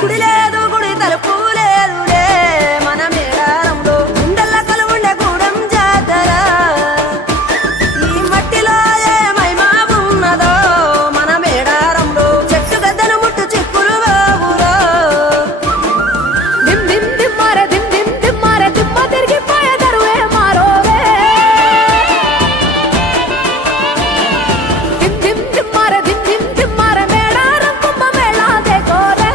గుడి లేదు గుడి తలుపు లేదులే మన మేడారంలో గుండెల్ల కొలువుండే గూడెం జాతర ఈ మట్టిలో ఏ మహిమ ఉన్నదో మన మేడారంలో చెట్టు గద్దను ముట్టు చిక్కులు బాబులో దిమ్ దిమ్ దిమ్మారే దిమ్ దిమ్ దిమ్మారే దిమ్మ తిరిగిపోయే దరువే మారోవే దిమ్ దిమ్ దిమ్మారే దిమ్ దిమ్ దిమ్మారే మేడారం కుంభ మేళా దేకోరే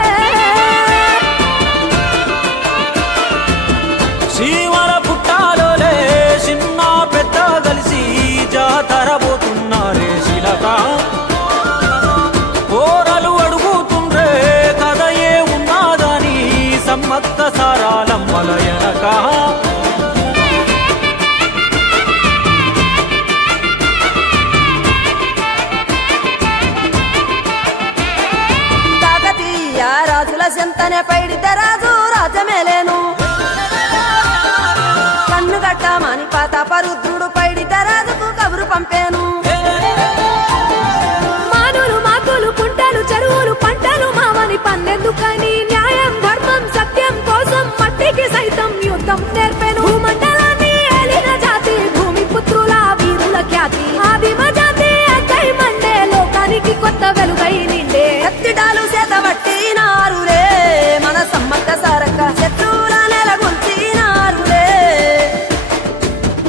శ్రీవర పుట్టాలోలే చిన్న పెద్ద కలిసి జాతర పోతున్నారే శిలక పోరలు అడుగుతుండ్రే కథ ఏ ఉన్నాదని సమ్మక్క సారాలమ్మల ఎనక కాకతీయ రాజుల చెంతనే పైడితే రాజు రాజమేలేను కన్ను గట్టమని పాతాపరుద్రుడు పైడితే రాజుకు కబురు పంపేను మానులు మాకులు కుంటలు చెరువులు పంటలు మామని పన్నెందుకని న్యాయం ధర్మం సత్యం కోసం మట్టికి సైతం యుద్ధం నేర్పెను భూమండలాన్ని ఏలిన జాతి భూమి పుత్రుల వీరుల ఖ్యాతి ఆదిమ జాతి అక్కై మండే లోకానికి కొత్త వెలుగై నిండే ఎత్తిడాలు చేతబట్టినారులే మన సమ్మక్క సారక్క శత్రువుల నెలగొల్చినారులే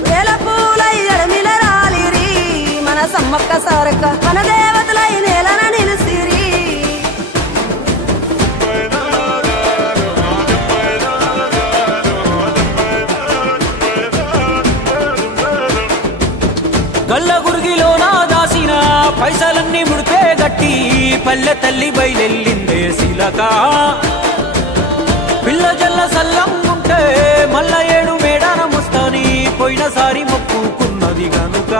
వేల పూలై ఎడమిల రాలిరి మన సమ్మక్క సారక్క మన దేవతలై నేలన నిలిసిరి గల్ల గురిగిలోన దాసిన పైసలన్నీ ముడిపే గట్టి పల్లె తల్లి బయలెల్లిందే శిలక పిల్ల జల్ల సల్లం ఉంటే మల్ల ఏడు మేడాన ముస్తాని పోయినసారి మొక్కుకున్నది గనుక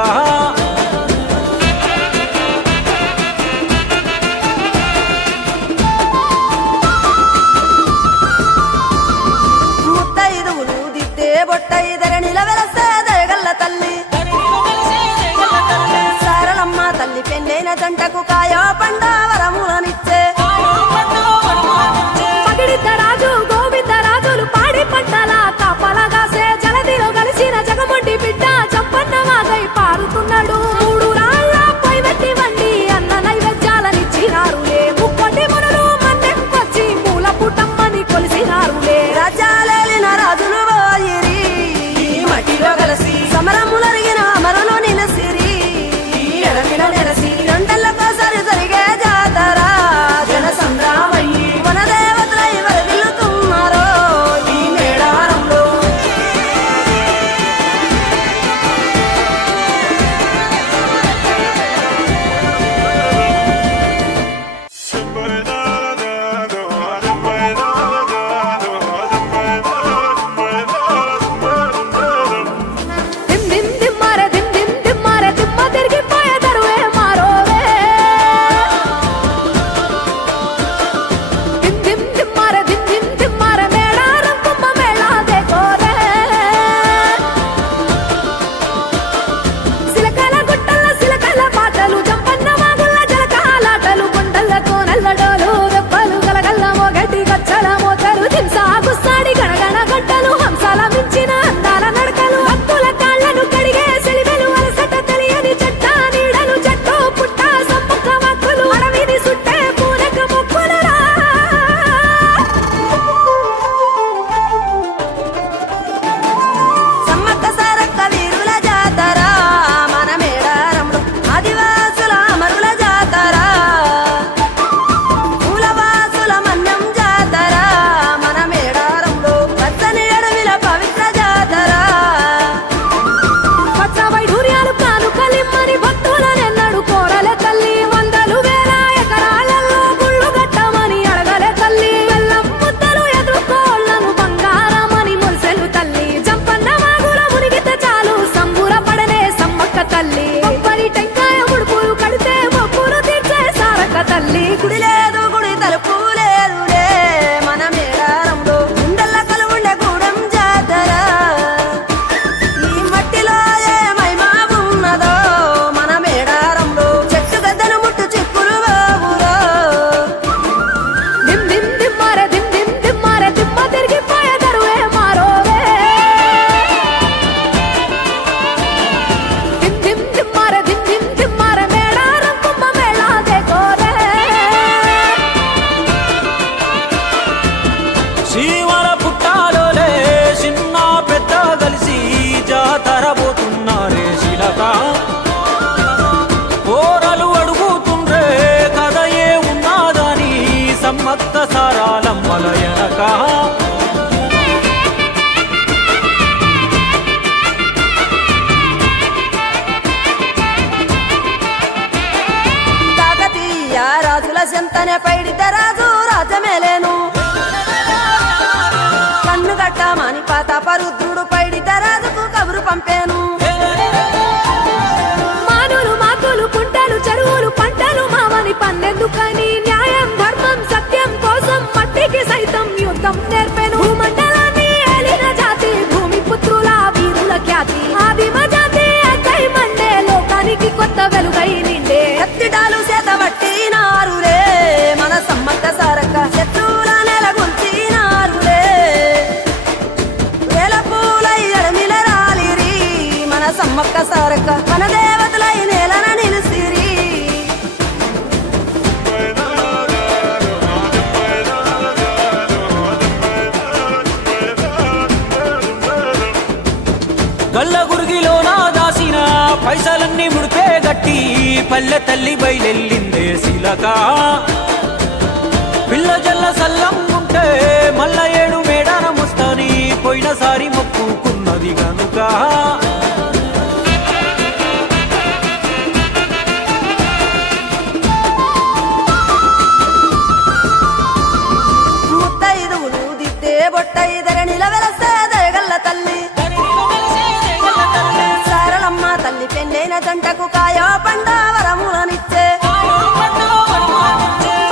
ముత్తైదువులు దిద్దే బొట్టైదర నిలవెలసే దయగల్ల తల్లి సారలమ్మ తల్లి పెళ్ళైన జంటకు కాయో పండ వరములనిచ్చే పగిడిద్ద రాజు గోవింద రాజులు పాడి పంటల కాపలగాసే జలదిలో కలిసిన జగమంటి బిడ్డ చంపన్న వాగై పారుతున్నాడు చెంతనే పైడిత రాజు రాజమేలేను కన్ను గట్టమని ప్రతాపరుద్రుడు పైడిత రాజుకు కబురు పంపేను మానులు మాకులు కుంటలు చెరువులు పంటలు మావని పన్నెందుకని న్యాయం ధర్మం సత్యం కోసం మట్టికి సైతం యుద్ధం నేర్పెను భూమండలాన్ని ఏలిన జాతి భూమి పుత్రుల వీరుల ఖ్యాతి ఆదిమ జాతి అక్కై మండే లోకానికి కొత్త వెలుగై నిండే కత్తిడాలు చేతబట్టినారులే మన సమ్మక్క సారక్క శత్రువుల నెలగొల్చినారులే వేల పూలై అడమిల రాలిరి మన సమ్మక్క సారక్క మన దేవతలై నేలన నిలిసిరి గల్ల గురిగిలోన దాసిన పైసలన్నీ ముడిపే గట్టి పల్లె తల్లి బయలెల్లిందే శిలక పిల్ల జల్ల సల్లంగుంటే మల్ల ఏడు మేడాన ముస్తాని పోయినసారి మొక్కుకున్నది గనుక ముత్తైదువులు దిద్దే బొట్టైదర నిలవెలసే దయగల్ల తల్లి సారలమ్మ తల్లి పెళ్ళైన జంటకు కాయో పండ వరములనిచ్చే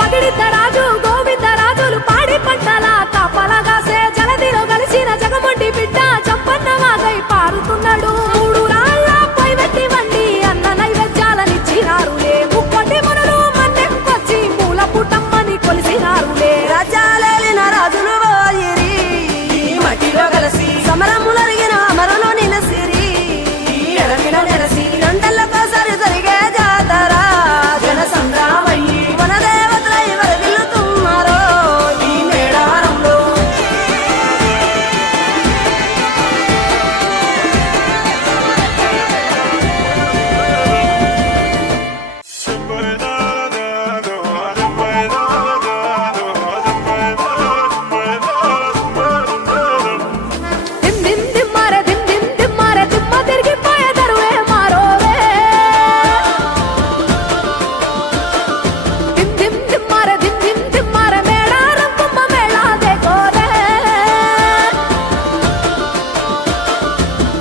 పగిడిత రాజు గోవింద రాజులు పాడి పంటల కాపలగాసే జలదిలో కలిసిన జగమొండి బిడ్డ చంపన్న వాగై పారుతున్నాడు మూడు రాళ్ళ పై వెట్టి వండి అన్న నైవేద్యాలనిచ్చినారులే ముక్కొట్టి మునులు మన్నెంకొచ్చి మూల పుట్టమ్మని కొలిసినారులే రాజ్యాలేలిన రాజులు పోయిరి ఈ మట్టిలో కలిసి సమరములరిగిన అమరులు నిలసిరి ఈ ఎడమిల నెలసి రెండెళ్ళకోసారి జరిగే జాతర జన సంగ్రామయ్యి మన దేవతలై వరదిల్లుతున్నారో ఈ మేడారంలో దిమ్ దిమ్ దిమ్మారే దిమ్ దిమ్ దిమ్మారే దిమ్మ తిరిగిపోయే దరువే మారోవే దిమ్ దిమ్ దిమ్మారే దిమ్ దిమ్ దిమ్మారే మేడారం కుమ్మ మేళా దేకోరే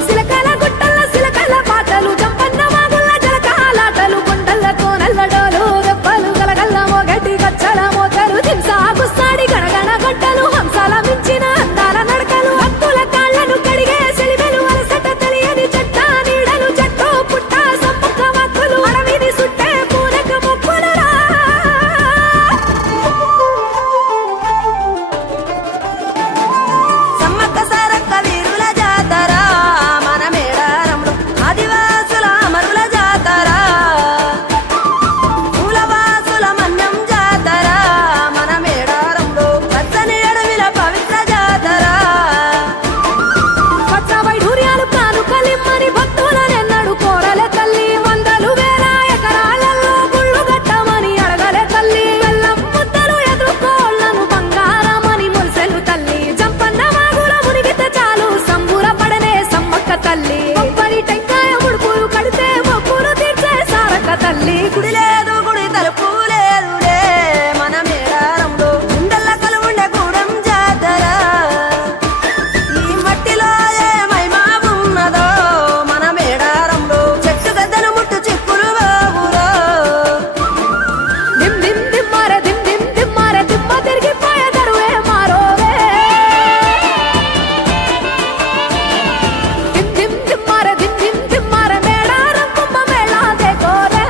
సిలకల గుట్టల సిలకల పాటలు జంపన్న వాగుల జలకాలాటలు కొండల కోనల్లడోలు దెబ్బలు గలగల్ల మోగటి గచ్చల మోతలు దింసా గుస్సాడి గణగణ గొడ్డలు హంసాల మించిన అందాల నడకలు భక్తుల కాళ్ళను కడిగే సెలివెలు అలసట తెలియని చెట్ట నీడలు చెట్టు పుట్ట సమ్మక్క మక్కులు అడవిని సుట్టే పూనక మొక్కులురా సమ్మక్క సారక్క వీరుల జాతర మన మేడారంలో ఆదివాసుల అమరుల జాతర మూలవాసుల మన్యం జాతర మన మేడారంలో పచ్చని అడవిల పవిత్ర జాతర పచ్చ వైఢూర్యాలు కానుకలిమ్మని భక్తులనెన్నడు కోరలే తల్లి వందలు వేల ఎకరాలలో గుళ్ళు గట్టమని అడగలే తల్లి బెల్లం ముద్దలు ఎదుర్కోళ్లను బంగారమని మురిసెలు తల్లి జంపన్న వాగుల మునిగితే చాలు సంబురపడనే సమ్మక్క తల్లి కొబ్బరి టెంకాయ ముడుపులు కడితే మొక్కులు తీర్చే సారక్క తల్లి గుడి లేదు గుడి తలుపు లేదులే మన మేడారంలో గుండెల్ల కలువుండే గూడెం జాతర ఈ మట్టిలో ఏ మహిమ ఉన్నదో మన మేడారంలో చెట్టు గద్దను ముట్టు చిక్కులు బాబులో దిమ్ దిమ్ దిమ్మారే దిమ్ దిమ్ దిమ్మారే దిమ్మ తిరిగిపోయే దరువే మారోవే దిమ్ దిమ్ దిమ్మారే దిమ్ దిమ్ దిమ్మారే మేడారం కుమ్మ మేళా దేకోరే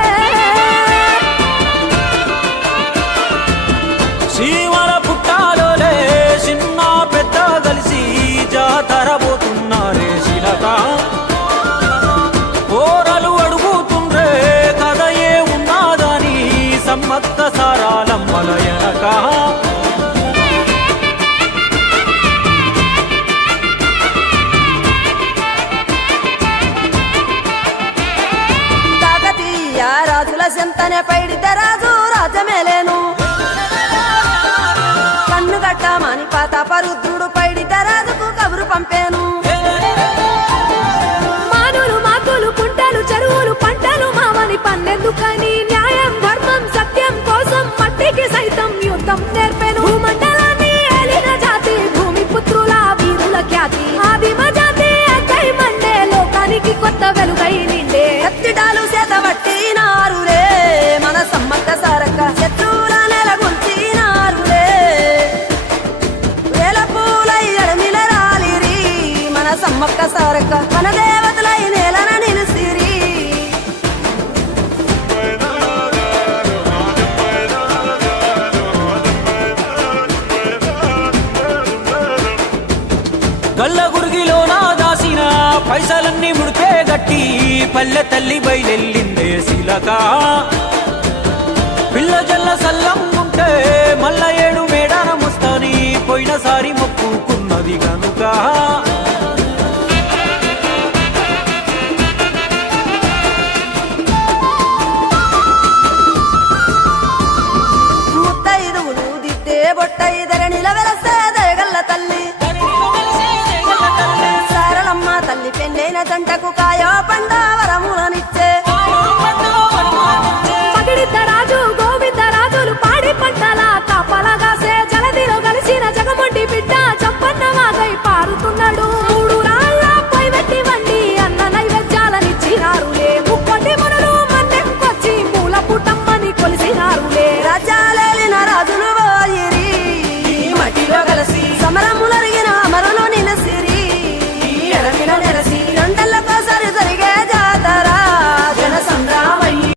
శివర పుట్టాలోలే చిన్న పెద్ద కలిసి జాతర పోతున్నారే శిలక ఓరలు అడుగుతుండ్రే కథ ఏ ఉన్నాదని సమ్మక్క సారాలమ్మల ఎనక కాకతీయ రాజుల చెంతనే పైడిత రాజు రాజమేలేను కన్ను గట్టమని ప్రతాపరుద్రుడు పైడిత రాజుకు కబురు పంపేను మానులు మాకులు కుంటలు చెరువులు పంటలు మావని పన్నెందుకని న్యాయం ధర్మం సత్యం కోసం మట్టికి సైతం గల్ల గురిగిలోన దాసిన పైసలన్నీ ముడిపే గట్టి పల్లె తల్లి బయలెల్లిందే శిలక పిల్ల జల్ల సల్లం ఉంటే మల్ల ఏడు మేడాన ముస్తాని పోయినసారి మొక్కుకున్నది గనుక ముత్తైదువులు దిద్దే బొట్టైదర నిలవెల